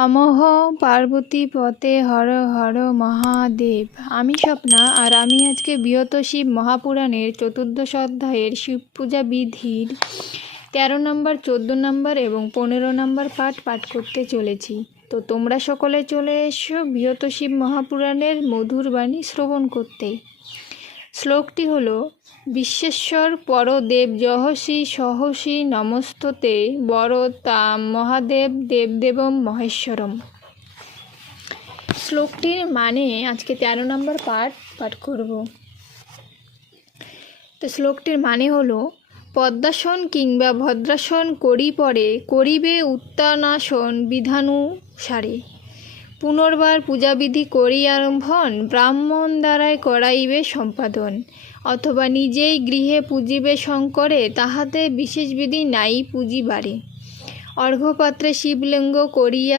নমঃ পার্বতী পতে হর হর মহাদেব। আমি স্বপ্না, আর আমি আজকে বিহত শিব মহাপুরাণের চতুর্দশ অধ্যায়ের শিব পূজা বিধির 13 নম্বর, 14 নম্বর এবং 15 নম্বর পাঠ করতে চলেছি। তো তোমরা সকলে চলে এসো বিহত শিব মহাপুরাণের মধুর বাণী শ্রবণ করতে। শ্লোকটি হলো: বিশ্বেশ্বর পরদেব জহসি সহসি নমস্ততে বরতাম মহাদেব দেবদেবম মহেশ্বরম। শ্লোকটির মানে আজকে 13 নম্বর পাঠ করব। তো শ্লোকটির মানে হলো: পদ্মাসন কিংবা ভদ্রাসন করিবে উত্তানাসন বিধানুসারে, পুনর্বার পূজাবিধি করিয়ারম্ভন ব্রাহ্মণ দ্বারাই করাইবে সম্পাদন, অথবা নিজেই গৃহে পূজিবে শঙ্করে, তাহাতে বিশেষ বিধি নাই পুজিবারে। অর্ঘ্যপাত্রে শিবলিঙ্গ করিয়া